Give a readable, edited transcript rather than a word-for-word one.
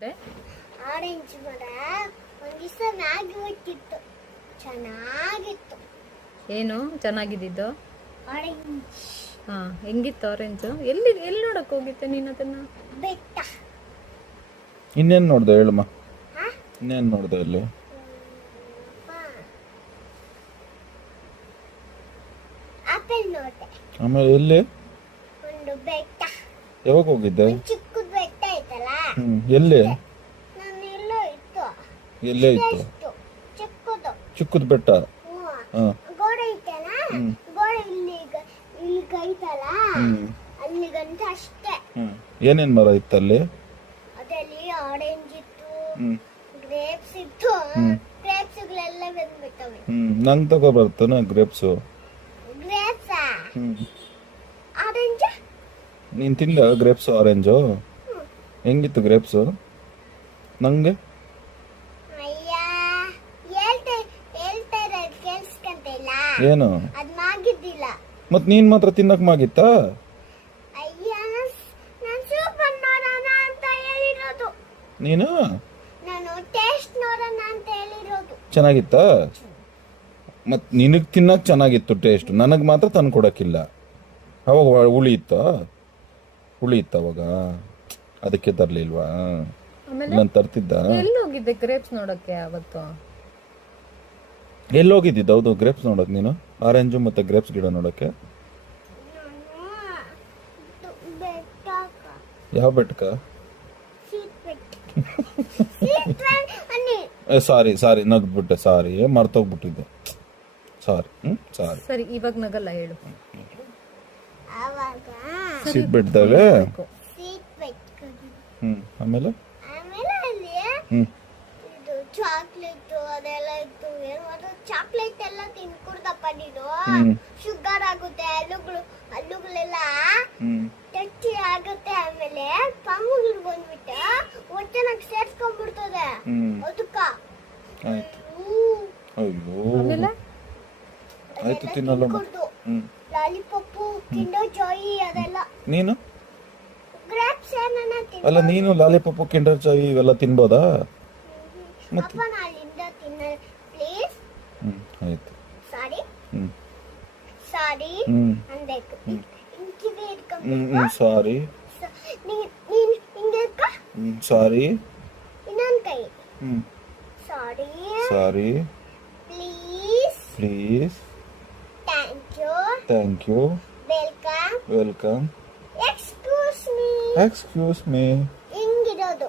ಮತ್ತೆ ಆರೆಂಜ್ ಮರ ಒಂದಿವ್ಸ ಮ್ಯಾಗಿ ಹೊಟ್ಟಿತ್ತು, ಚೆನ್ನಾಗಿತ್ತು. ಏನು ಚೆನ್ನಾಗಿದ್ದಿದ್ದು? ಆರೆಂಜ್ ಹಾ, ಹೆಂಗಿತ್ತು ಆರೆಂಜು? ಎಲ್ಲಿ ನೋಡಕ್ ಹೋಗಿತ್ತೆ ನೀನ್ ಅದನ್ನ? ಬೆಟ್ಟ. ಇನ್ನೇನು ನೋಡ್ದೆ ಹೇಳಮ್ಮ, ಹಾ? ಇನ್ನೇನು ನೋಡ್ದೆ ಅಲ್ಲಿ? ಆಪಲ್ ನೋಡಿದೆ. ಆಮೇಲೆ ಎಲ್ಲಿ? ಒಂದು ಬೆಟ್ಟ, ಯಾವಾಗ ಹೋಗಿದ್ದೆ? ಒಂದು ಚಿಕ್ಕದ ಬೆಟ್ಟ ಐತಲ್ಲ, ಎಲ್ಲಿ? ನಾನು ಎಲ್ಲೋ ಇತ್ತು. ಎಲ್ಲೇ ಇತ್ತು? ಇತ್ತು ಚಿಕ್ಕದು. ಚಿಕ್ಕದ ಬೆಟ್ಟ. ಹಾ. ಗೋಡೆ ಐತಲ್ಲ, ಗೋಡೆ ಇಲ್ಲಿ ಐತಲ್ಲ, ಅಲ್ಲಿಗಂತ ಅಷ್ಟೇ. ಏನೇನ್ ಮರ ಇತ್ತು ಅಲ್ಲಿ? ಅದಲ್ಲಿ ಆರೆಂಜ್ ಇತ್ತು, ಗ್ರೇಪ್ಸ್ ಇತ್ತು. ಗ್ರೇಪ್ಸ್ಗಳೆಲ್ಲ ಬಂದ್ಬಿಟ್ಟವೆ. ನಂಗೆ ತಗೋ ಬರ್ತಾನ ಗ್ರೇಪ್ಸು. ಗ್ರೇಪ್ಸ್ ಆರೆಂಜ್ ನೀನ್ ತಿಂದ ಗ್ರೇಪ್ಸು ಆರೆಂಜು? ಹೆಂಗಿತ್ತು ಗ್ರೇಪ್ಸು? ನಂಗೆ ಅಯ್ಯ ಹೇಳ್ತಾರೆ ಕೇಳಿಸ್ಕೊಂತ ಇಲ್ಲ. ಏನು? ಅದ್ ಮಾಗಿದ್ದಿಲ್ಲ. ಮತ್ ನೀನ್ ಮಾತ್ರ ತಿನ್ನಕ್ ಮಾಗಿತ್ತ? ಅಯ್ಯ ನಾನು ಸೂಪರ್ ನೋಡೋಣ ಅಂತ ಹೇಳಿರೋದು. ನೀನು ನಾನು ಟೇಸ್ಟ್ ನೋಡೋಣ ಅಂತ ಹೇಳಿರೋದು. ಚೆನ್ನಾಗಿತ್ತ? ಮತ್ ನಿನಗ್ ತಿನ್ನಕ್ ಚೆನ್ನಾಗಿತ್ತು ಟೇಸ್ಟ್, ನನಗ್ ಮಾತ್ರ ತಂದು ಕೊಡಕ್ಕಿಲ್ಲ. ಅವಾಗ ಹುಳಿ ಇತ್ತ ಅವಾಗ, ಅದಕ್ಕೆ ತರ್ಲಿಲ್ವಾ? ಆಮೇಲೆ ನಾನು ತರ್ತಿದ್ದ. ಎಲ್ಲಿ ಹೋಗಿದ್ದೆ ಗ್ರೇಪ್ಸ್ ನೋಡಕ್ಕೆ ಅವತ್ತು? ಎಲ್ಲಿ ಹೋಗಿದ್ದಿದ್ದ? ಹೌದು, ಗ್ರೇಪ್ಸ್ ನೋಡಕ್ ನೀನು? ಆರೆಂಜು ಮತ್ತೆ ಗ್ರೇಪ್ಸ್ ಗಿಡ ನೋಡಕ್ಕೆ? ನಾನು ಬೆಟ್ಟಕ್ಕ ಯಾವ ಬೆಟ್ಟಕ? ಸೀಟ್ ಬೆಟ್ಟ. ಸೀಟ್ ಅನ್ನಿ. ಸಾರಿ ನಗ್ಬಿಟ್ಟೆ, ಸಾರಿ ಮರ್ತೋಗ್ಬಿಟ್ಟಿದ್ದೆ, ಸಾರಿ. ಸರಿ, ಇವಾಗ ನಗಲ್ಲ, ಹೇಳು. ಆವಾಗ ಸೀಟ್ ಬೆಟ್ಟದಾಗ. ಸೀಟ್ ಬೆಟ್ಟ. ಆಮೇಲೆ ಆಮೇಲೆ ಅಲ್ಲಿ ಇದು ಚಾಕ್ಲೇಟ್ ಅದೆಲ್ಲ ಇತ್ತು. ಏನು ಅದು ಚಾಕ್ಲೇಟ್ ಎಲ್ಲ ತಿನ್ಕೂಡ್ದಪ್ಪ ನೀನು, ಶುಗರ್ ಆಗುತ್ತೆ. ಹಲ್ಲುಗಳೆಲ್ಲ ಟಚ್ಚಿ ಆಗುತ್ತೆ. ಆಮೇಲೆ ಪಾಮುಗಳು ಬಂದ್ಬಿಟ್ಟು ಹೊಟ್ಟೆನಾಗ ಸೇರ್ಸ್ಕೊಂಡ್ಬಿಡ್ತದೆ. ಅದಕ್ಕ ಆಯ್ತು. ಅಯ್ಯೋ, ಆಮೇಲೆ ಆಯ್ತು, ತಿನ್ನಲ್ಲ. ಲಾಲಿಪಾಪು, ಕಿಂಡರ್ ಜಾಯಿ ಅದೆಲ್ಲ. ನೀನು? ಗ್ರೇಪ್ಸ್ ಏನನ್ನ ಅಲ್ಲ, ನೀನು ಲಾಲಿಪಾಪು, ಕಿಂಡರ್ ಜಾಯ್ ಇವೆಲ್ಲ ತಿನ್ಬೋದಾ? ಅಪ್ಪ ನಾ ಅಲ್ಲಿಂದ ತಿನ್ನ ಪ್ಲೀಸ್. ಆಯ್ತು. ಸಾರಿ ಸಾರಿ. ಅನ್ಬೇಕು. ಹಿಂಗಿವೆ ಇಟ್ಕೊಂಡ್ಬಿಟ್ಟು ಸಾರಿ. ನೀನ್ ಹಿಂಗೆ ಇಟ್ಕ. ಸಾರಿ. ಇನ್ನೊಂದ್ ಕೈ. Sorry. Sorry. Please. Thank you. Welcome. Excuse me. Excuse me. ಹಿಂಗಿರೋದು.